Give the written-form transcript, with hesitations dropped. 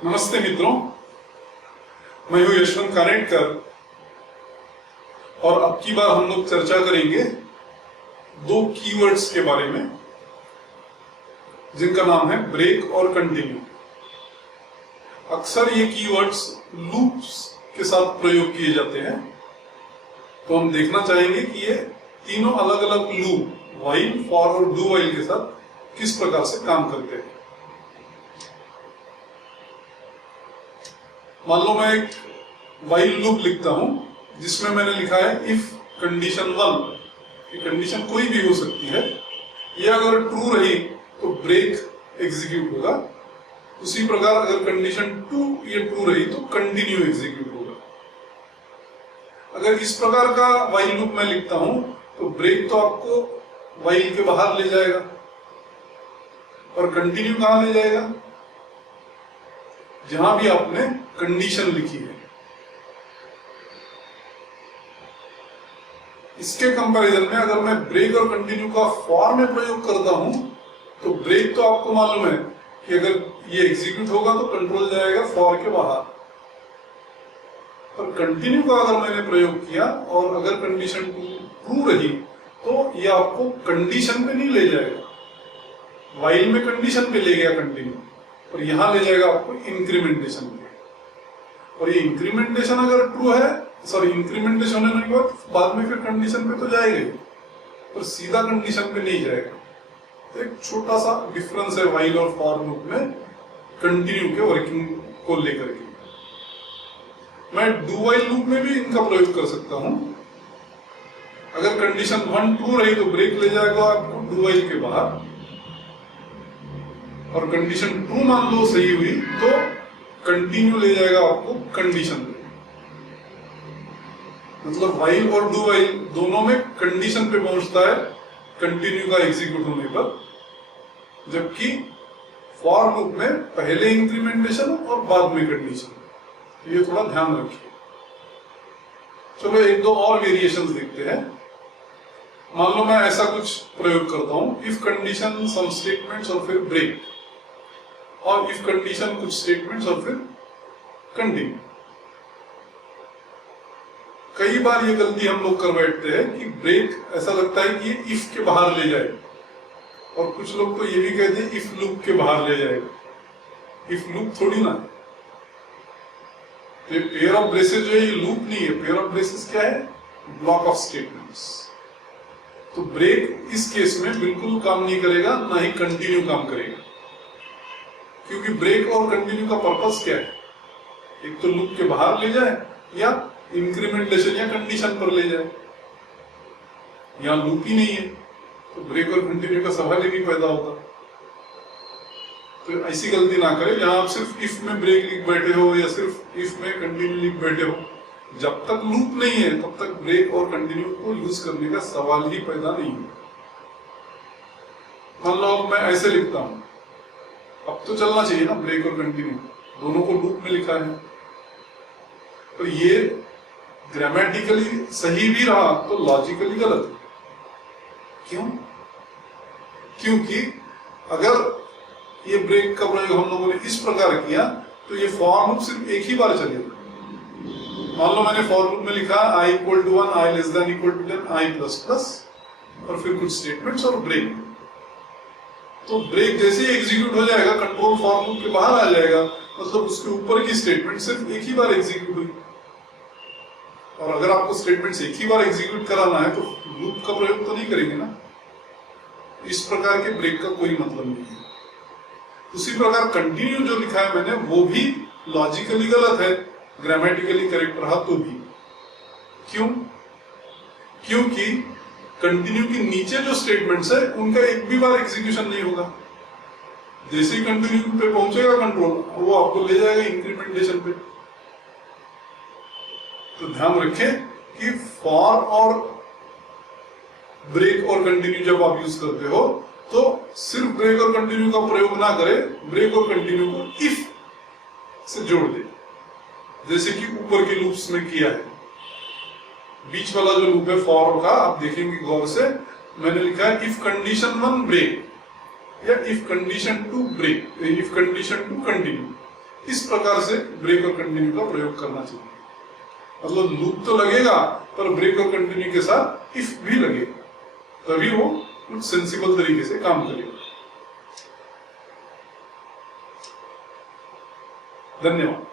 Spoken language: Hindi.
नमस्ते मित्रों, मैं हूं यशवंत कानेटकर और अब की बार हम लोग चर्चा करेंगे दो कीवर्ड्स के बारे में जिनका नाम है ब्रेक और कंटिन्यू। अक्सर ये कीवर्ड्स लूप्स के साथ प्रयोग किए जाते हैं, तो हम देखना चाहेंगे कि ये तीनों अलग अलग लूप व्हाइल, फॉर और डू व्हाइल के साथ किस प्रकार से काम करते हैं। मान लो मैं एक व्हाइल लूप लिखता हूं जिसमें मैंने लिखा है इफ कंडीशन 1, ये कंडीशन कोई भी हो सकती है, ये अगर ट्रू रही तो ब्रेक एग्जीक्यूट होगा। उसी प्रकार अगर कंडीशन 2 ये ट्रू रही तो कंटिन्यू एग्जीक्यूट होगा। अगर इस प्रकार का व्हाइल लूप मैं लिखता हूं तो ब्रेक तो आपको व्हाइल के बाहर ले जाएगा और कंटिन्यू कहां ले जाएगा? जहां भी आपने कंडीशन लिखी है। इसके कंपैरिजन में अगर मैं ब्रेक और कंटिन्यू का फॉर में प्रयोग करता हूं तो ब्रेक तो आपको मालूम है कि अगर ये एग्जीक्यूट होगा तो कंट्रोल जाएगा फॉर के बाहर, पर कंटिन्यू का अगर मैंने प्रयोग किया और अगर कंडीशन ट्रू रही तो ये आपको कंडीशन पे नहीं ले जाएगा। व्हाइल में कंडीशन पे ले गया कंटिन्यू, और यहां ले जाएगा आपको इंक्रीमेंटेशन पे। और ये इंक्रीमेंटेशन अगर ट्रू है, इंक्रीमेंटेशन होने के बाद में फिर कंडीशन पे तो जाएगा ही, पर सीधा कंडीशन पे नहीं जाएगा। तो एक छोटा सा डिफरेंस है व्हाइल और फॉर लूप में कंटिन्यू के वर्किंग को लेकर के। मैं डू व्हाइल लूप में भी इनका प्रयोग कर सकता हूं। अगर कंडीशन 1 ट्रू रही तो ब्रेक ले जाएगा आपको डू व्हाइल के बाहर, और कंडीशन 2 मान लो सही हुई तो कंटिन्यू ले जाएगा आपको कंडीशन पे। मतलब व्हाइल और डू व्हाइल दोनों में कंडीशन पे पहुंचता है कंटिन्यू का एग्जीक्यूट होने पर, जबकि फॉर लूप में पहले इंक्रीमेंटेशन और बाद में कंडीशन। ये थोड़ा ध्यान रखिए। चलो एक दो और वेरिएशंस देखते हैं। मान लो मैं ऐसा कुछ प्रयोग करता हूं, इफ कंडीशन सम स्टेटमेंट्स और फिर ब्रेक, और इफ कंडीशन कुछ स्टेटमेंट्स और फिर कंटिन्यू। कई बार ये गलती हम लोग कर बैठते हैं कि ब्रेक ऐसा लगता है कि ये इफ के बाहर ले जाए, और कुछ लोग तो ये भी कहते हैं इफ लूप के बाहर ले जाएगा। इफ लूप थोड़ी ना, तो पेयर ऑफ ब्रेसेस जो है ये लूप नहीं है। पेयर ऑफ ब्रेसेस क्या है? Block of statements. तो ब्रेक इस केस में बिल्कुल काम नहीं करेगा, ना ही कंटिन्यू काम करेगा, क्योंकि ब्रेक और कंटिन्यू का पर्पस क्या है? एक तो लूप के बाहर ले जाए या इंक्रीमेंटेशन या कंडीशन पर ले जाए। यहां लूप ही नहीं है तो ब्रेक और कंटिन्यू का सवाल ही नहीं पैदा होता। तो ऐसी गलती ना करें जहां आप सिर्फ इफ में ब्रेक लिख बैठे हो या सिर्फ इफ में कंटिन्यू लिख बैठे हो। जब तक लूप नहीं है तब तक ब्रेक और कंटिन्यू को यूज करने का सवाल ही पैदा नहीं है। मान लो अब मैं ऐसे लिखता हूं, अब तो चलना चाहिए ना ब्रेक और कंटिन्यू, दोनों को लूप में लिखा है, पर ये ग्रामेटिकली सही भी रहा तो लॉजिकली गलत है। क्यों? क्योंकि अगर ये ब्रेक का प्रयोग हम लोगों ने इस प्रकार किया तो ये फॉर लूप सिर्फ एक ही बार चलेगा। मान लो मैंने फॉर लूप में लिखा i = 1, i <= 10, i++ और फिर कुछ स्टेटमेंट्स और ब्रेक। तो ब्रेक जैसे ही एग्जीक्यूट हो जाएगा कंट्रोल फॉर लूप के बाहर आ जाएगा, मतलब उसके ऊपर की स्टेटमेंट सिर्फ एक ही बार एग्जीक्यूट हुई। और अगर आपको स्टेटमेंट्स एक ही बार एग्जीक्यूट कराना है तो लूप का प्रयोग तो नहीं करेंगे ना। इस प्रकार के ब्रेक का कोई मतलब नहीं है। उसी प्रकार कंटिन्यू जो लिखा है मैंने वो भी लॉजिकली गलत है, ग्रामेटिकली करेक्ट रहा तो भी। क्यों? क्योंकि कंटिन्यू के नीचे जो स्टेटमेंट्स है उनका एक भी बार एग्जीक्यूशन नहीं होगा। जैसे ही कंटिन्यू पे पहुंचेगा कंट्रोल, वो आपको ले जाएगा इंक्रीमेंटेशन पे। तो ध्यान रखें कि फॉर और ब्रेक और कंटिन्यू जब आप यूज करते हो तो सिर्फ ब्रेक और कंटिन्यू का प्रयोग ना करें, ब्रेक और कंटिन्यू को इफ से जोड़ दे, जैसे कि ऊपर के लूप्स में किया है। बीच वाला जो लूप है फॉर का, आप देखेंगे गौर से, मैंने लिखा है इफ कंडीशन 1 ब्रेक या if condition 2 break, if condition 2 continue. इस प्रकार से ब्रेक और कंटिन्यू का प्रयोग करना चाहिए। मतलब लूप तो लगेगा पर ब्रेक और कंटिन्यू के साथ इफ भी लगेगा, तभी वो कुछ सेंसिबल तरीके से काम करेगा। धन्यवाद।